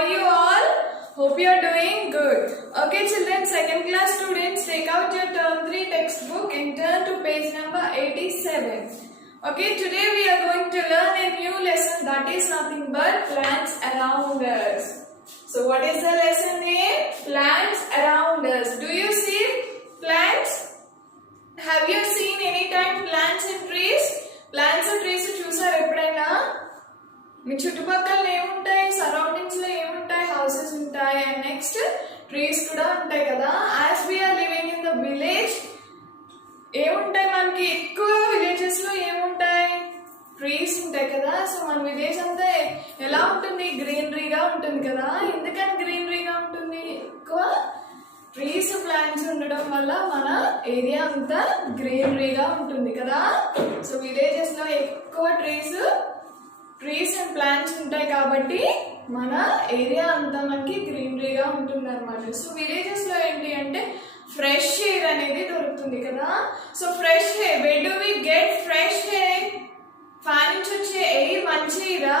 are you all? Hope you are doing good. Okay children, second class students, take out your term 3 textbook and turn to page number 87. Okay, today we are going to learn a new lesson that is nothing but plants around us. So what is the lesson name? Plants around us. Do you see plants? Have you seen any time plants and trees? Plants and trees చూసారు ఎప్పుడైనా? మీ చుట్టుపక్కల ఏముంటాయి? సరౌండింగ్స్ లో ఏముంటాయి? హౌసెస్ ఉంటాయి and next trees కూడా ఉంటాయి కదా. As we are living in the village, ఏముంటాయి మనకి? ఎక్కువ విలేజెస్ లో ఏముంటాయి? ట్రీస్ ఉంటాయి కదా. సో మన విలేజ్ అంతా ఎలా ఉంటుంది? గ్రీనరీగా ఉంటుంది కదా. ఎందుకని గ్రీనరీగా ఉంటుంది? ఎక్కువ ట్రీస్ ప్లాంట్స్ ఉండడం వల్ల మన ఏరియా అంతా గ్రీనరీగా ఉంటుంది కదా. సో విలేజెస్ లో ఎక్కువ ట్రీస్ అండ్ ప్లాంట్స్ ఉంటాయి కాబట్టి మన ఏరియా అంతా మనకి గ్రీనరీగా ఉంటుంది అనమాట. సో విలేజెస్ లో ఏంటి అంటే ఫ్రెష్ ఎయిర్ అనేది దొరుకుతుంది కదా. So fresh air, where do we get fresh air? Fan నుంచి వచ్చే ఎయిర్ మంచి ఎయిరా?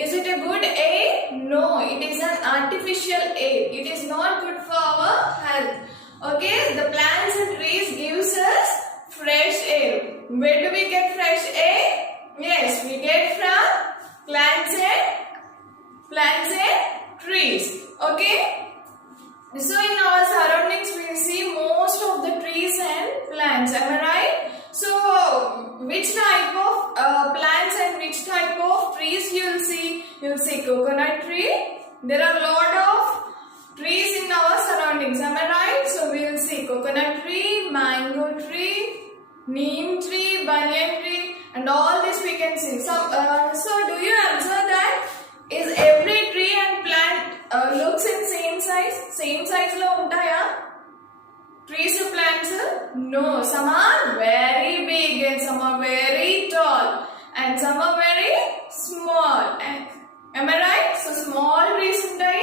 Is it a good air? No, it is an artificial air. It is not good for our health. Okay, the plants and trees gives us fresh air. Where do we get fresh air? Yes, we get from plants and trees. Okay, so in our surroundings we see most of the trees and plants. Am I right? So which type of plants and which type of trees you will see? You will see coconut tree. There are a lot of trees in our surroundings. Am I right? So we will see coconut tree, mango tree, neem tree, banyan tree, and all this we can see. So do you observe that? Is every tree and plant looks in same size? Same size lo untaya? Trees and plants? No, some are very big and some are very tall and some are very small. Am I right? So small trees untai,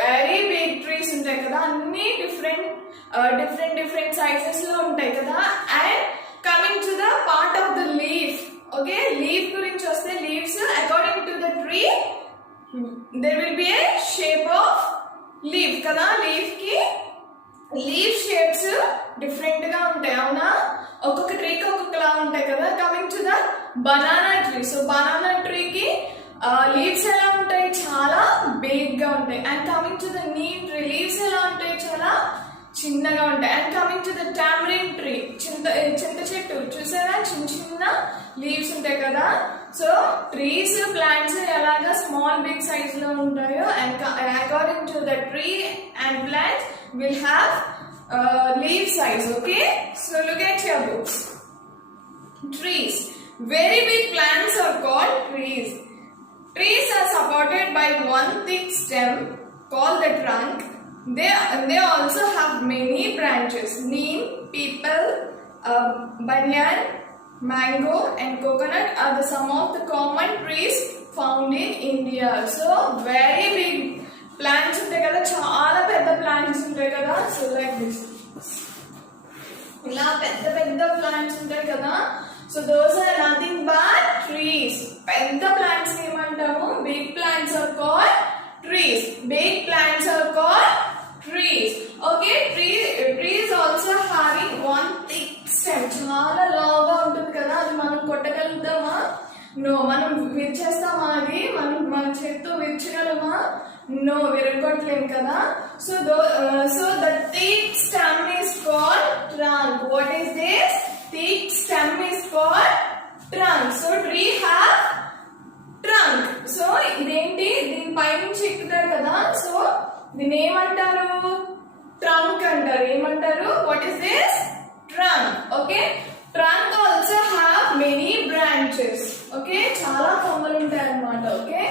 very big trees untai kada. Anni different sizes lo untai kada. And coming to the part of the leaf. Okay, leaf gurinchi vaste, leaves according to the tree there will be a shape of leaf kada. Leaf shapes different గా ఉంటాయి అవునా? ఒక్కొక్క ట్రీకి ఒక్కొక్కలా ఉంటాయి కదా. Coming to the banana tree. So banana ట్రీకి leaves ఎలా ఉంటాయి? చాలా బిగ్ గా ఉంటాయి. And coming to the neem tree, leaves ఎలా ఉంటాయి? చాలా చిన్నగా ఉంటాయి. And coming to the tamarind tree, చింత చెట్టు చూసారా? చిన్న లీవ్స్ ఉంటాయి కదా. సో ట్రీస్ ప్లాంట్స్ ఎలాగా స్మాల్ బిగ్ సైజ్ లో ఉంటాయో and according to the tree and plant will have leaf size. Okay, so look at your books. Trees, very big plants are called trees. Trees are supported by one thick stem called the trunk. They also have many branches. Neem, peepal, banyan, mango and coconut are some of the common trees found in India. So very big plants ఉంటాయి కదా, చాలా పెద్ద plants ఉంటాయి కదా. So like this, ఇలా పెద్ద plants ఉంటాయి కదా. So those are nothing but trees. పెద్ద ప్లాంట్స్ ఏమంటాము? Big plants are called trees. Big plants are called trees. Okay, trees also having one thick stem. చాలా లాగా ఉంటుంది కదా. అది మనం కొట్టగలుగుతామా? నో. మనం విరిచేస్తామా? అది మన చేత్తో విరచగలమా? No, విరగొట్టలేము కదా. So the thick stem is called trunk. What is this? Thick stem is called trunk. So tree have trunk. So ఇదేంటి? దీని పైనుంచి ఎక్కుతారు కదా. సో దీన్ని ఏమంటారు? ట్రంక్ అంటారు. ఏమంటారు? What is this? Trunk. Okay, trunk also have many branches. Okay, చాలా కొమ్మలు ఉంటాయి అన్నమాట. Okay,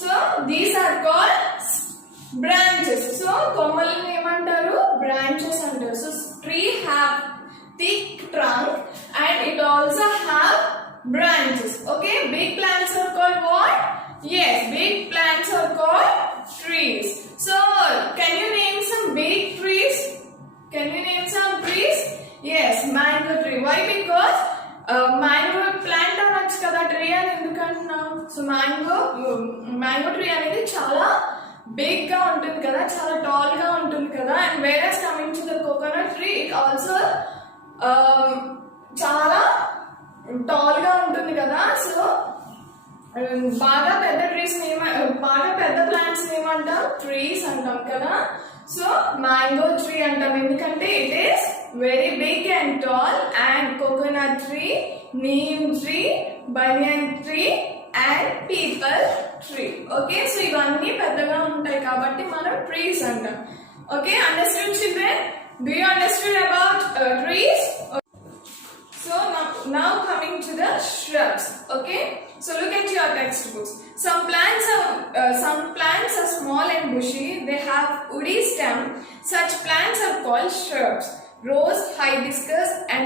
so these are called branches. So కొమ్మలని ఏమంటారు? branches అంటారు. So tree have thick trunk and it also have branches. Okay, big plants are called what? Yes, big plants are called trees. So can you name some big trees? Can you name some trees? Yes, mango tree. Why? Because mango plant అనొచ్చు కదా, ట్రీ అని ఎందుకు అంటున్నాం? So mango mango tree అనేది చాలా big గా ఉంటుంది కదా, చాలా టాల్ గా ఉంటుంది కదా. And whereas coming to the coconut tree, it also చాలా టాల్ గా ఉంటుంది కదా. సో బాగా పెద్ద ట్రీస్ బాగా పెద్ద ప్లాంట్స్ ఏమంటాం, ట్రీస్ అంటాం కదా. సో మ్యాంగో ట్రీ అంటాం ఎందుకంటే it is very big and tall. And coconut tree, neem tree, banyan tree and peepal tree. Okay, so ఇవన్నీ పెద్దగా ఉంటాయి కాబట్టి మనం ట్రీస్ అంటాం. Okay, understood children? Do you understood about trees? So now coming to the shrubs. Okay, so look at your textbooks. Some plants are small and bushy. They have woody stem. Such plants are called shrubs. Rose, hibiscus and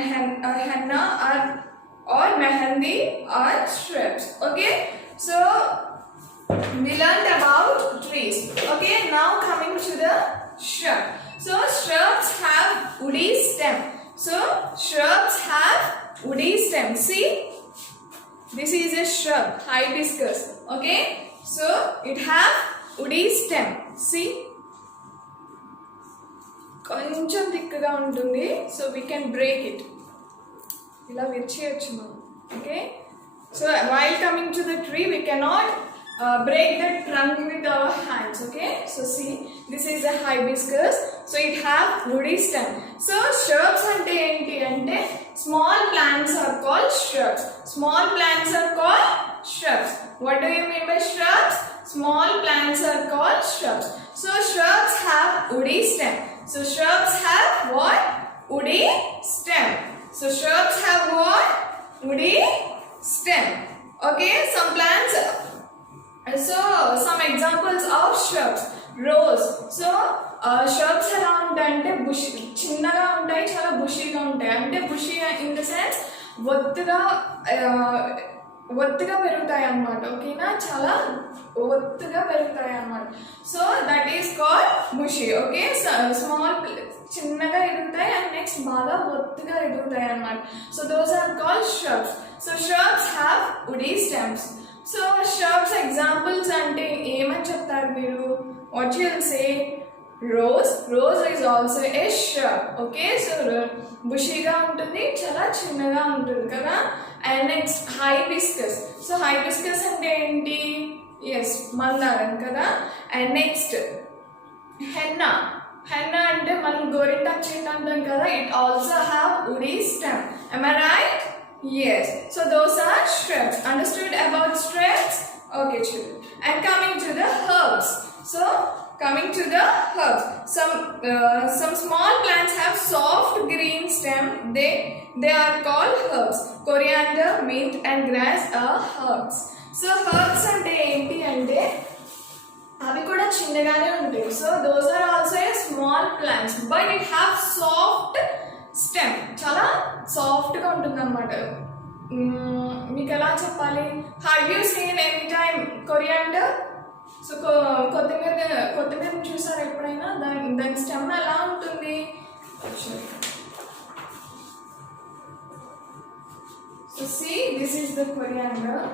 henna or mehendi are shrubs. Okay, so we learned about trees. Okay, now coming to the shrub. So shrubs have woody stem. So shrubs have woody stem. See, this is a shrub, hibiscus. Okay, so it have woody stem. See, కొంచెం థిక్గా ఉంటుంది. So we can break it, ఇలా విరిచేయచ్చు మనం. Okay, so while coming to the tree we cannot break the trunk with our hands. Okay, so see, this is a hibiscus, so it have woody stem. So shrubs ante enti ante small plants are called shrubs. Small plants are called shrubs. What do you mean by shrubs? Small plants are called shrubs. So shrubs have woody stem. So shrubs have what? Woody stem. So shrubs have what? Woody stem. Okay, some plants. So some examples of shrubs. Rose. So shrubs ఎలా ఉంటాయంటే బుష్, చిన్నగా ఉంటాయి, చాలా బుషీగా ఉంటాయి. అంటే bushy in the sense ఒత్తుగా పెరుగుతాయి అన్నమాట. ఓకేనా, చాలా ఒత్తుగా పెరుగుతాయి అన్నమాట. So that is called bushy. Okay, small చిన్నగా ఎదుగుతాయి అండ్ నెక్స్ట్ బాగా ఒత్తుగా ఎదుగుతాయి అన్నమాట. So those are called shrubs. So shrubs have woody stems. So shrubs examples ante ఏమని చెప్తారు మీరు? What you will say? Rose. Rose is also a shrub. Okay, so bushyగా ఉంటుంది, చాలా చిన్నగా ఉంటుంది కదా. And next hibiscus. So hibiscus అంటే ఏంటి? Yes, మందారం కదా. And next henna. Henna అంటే మనం గోరింటాకు చెట్టు అంటాం కదా. It also have woody stem. Am I right? Yes, so those are shrubs. Understood about shrubs? Okay, children. And coming to the herbs. So coming to the herbs, some small plants have soft green stem. They are called herbs. Coriander, mint and grass are herbs. So herbs ante enti ante అవి కూడా చిన్నగానే ఉంటాయి. So those are also a small plants but it have soft stem, చాలా సాఫ్ట్గా ఉంటుంది అనమాట. మీకు ఎలా చెప్పాలి? Have you seen any time coriander? So కొత్తిమీర చూసారు ఎప్పుడైనా? దాని స్టెమ్ ఎలా ఉంటుంది? So see, this is the coriander.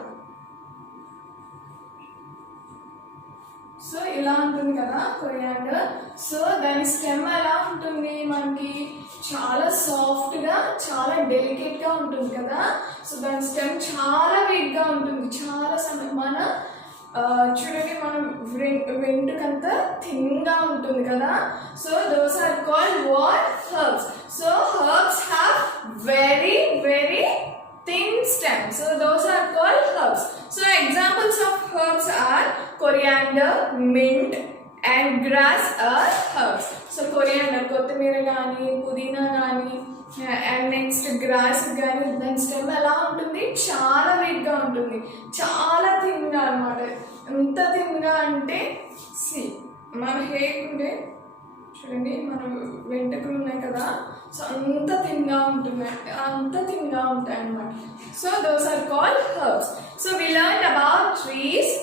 So ఇలా ఉంటుంది కదా కొరియాండర్. సో దాని స్టెమ్ ఎలా ఉంటుంది మనకి? చాలా సాఫ్ట్గా, చాలా డెలికేట్గా ఉంటుంది కదా. సో దాని స్టెమ్ చాలా వీక్గా ఉంటుంది, చాలా మన చూడండి మనం వెంట్రుకంతా థిన్గా ఉంటుంది కదా. So those are called what? Herbs. So herbs have very very thin stem. So those are called herbs. So examples of herbs are coriander, mint and grass are herbs. So coriander, కొత్తిమీర కానీ, పుదీనా కానీ, and next gross కానీ దాని stem ఎలా ఉంటుంది? చాలా వీక్గా ఉంటుంది, చాలా థిన్గా అనమాట. ఎంత థిన్గా అంటే సి మన హెయిర్ ఉండే చూడండి, మన వెంట్రుకలు ఉన్నాయి కదా, సో అంత థిన్గా ఉంటాయి అన్నమాట. So those are called herbs. So we learn about trees,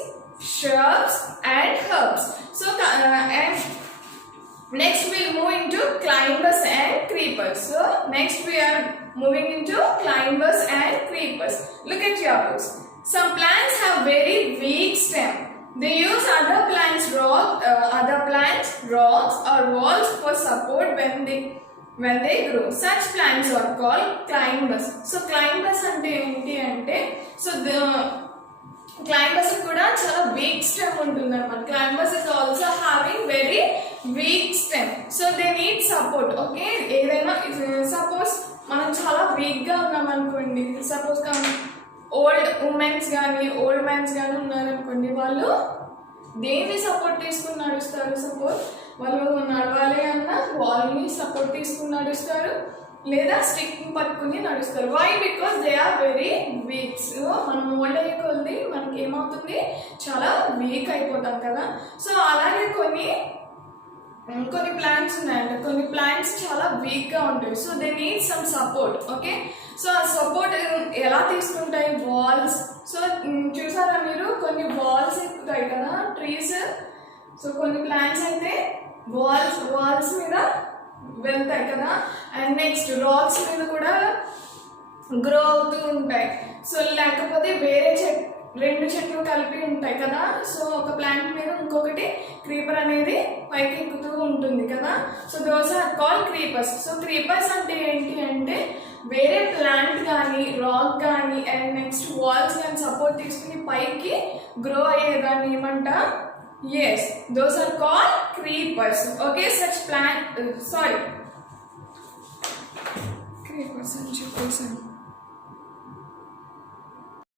shrubs and herbs. So and next we'll move into climbers and creepers. So next we are moving into climbers and creepers. Look at your books. Some plants have very weak stem. They use other plants' rocks or walls for support when they grow. Such plants are called climbers. So climbers అంటే ఏంటి అంటే so climbers కూడా చాలా week stem ఉంటుంది అనమాట. Climbers is also having very weak stem. So they need support. Okay, ఏదైనా సపోజ్ మనం చాలా వీక్గా ఉన్నాం అనుకోండి, సపోజ్ ఓల్డ్ ఉమెన్స్ కానీ ఓల్డ్ మెన్స్ కానీ ఉన్నారనుకోండి, వాళ్ళు దేన్ని సపోర్ట్ తీసుకుని నడుస్తారు? సపోజ్ వాళ్ళు నడవాలి అన్న వాళ్ళని సపోర్ట్ తీసుకుని నడుస్తారు, లేదా స్టిక్ పట్టుకుని నడుస్తారు. Why? Because they are very weak. So మనం ఓల్డ్ అయ్యే కొద్ది మనకి ఏమవుతుంది, చాలా వీక్ అయిపోతాం కదా. సో అలాగే కొన్ని ప్లాంట్స్ ఉన్నాయంట, కొన్ని ప్లాంట్స్ చాలా వీక్గా ఉంటాయి. So they need some support. Okay, so ఆ సపోర్ట్ ఎలా తీసుకుంటాయి? వాల్స్. సో చూసారా మీరు, కొన్ని వాల్స్ ఎక్కుతాయి కదా ట్రీస్. సో కొన్ని ప్లాంట్స్ అయితే వాల్స్ మీద వెళ్తాయి కదా, అండ్ నెక్స్ట్ రాక్స్ మీద కూడా గ్రో అవుతూ ఉంటాయి. సో లేకపోతే వేరే రెండు చెట్లు కలిపి ఉంటాయి కదా. సో ఒక ప్లాంట్ మీద ఇంకొకటి క్రీపర్ అనేది పైకి ఎక్కుతూ ఉంటుంది కదా. So those are called creepers. So creepers అంటే ఏంటి అంటే వేరే ప్లాంట్ కానీ రాక్ కానీ అండ్ నెక్స్ట్ వాల్స్ కానీ సపోర్ట్ తీసుకుని పైకి గ్రో అయ్యేదాన్ని ఏమంట? Yes, those are called creepers. Okay, such plant. Sorry, creepers and